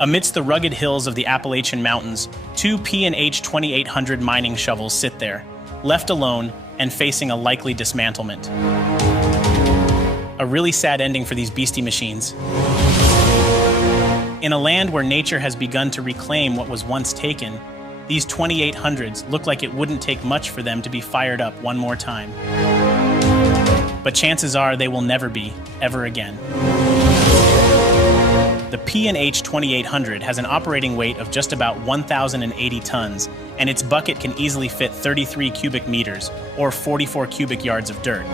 Amidst the rugged hills of the Appalachian Mountains, two P&H 2800 mining shovels sit there, left alone and facing a likely dismantlement. A really sad ending for these beastie machines. In a land where nature has begun to reclaim what was once taken, these 2800s look like it wouldn't take much for them to be fired up one more time. But chances are they will never be, ever again. The P&H 2800 has an operating weight of just about 1,080 tons, and its bucket can easily fit 33 cubic meters, or 44 cubic yards of dirt.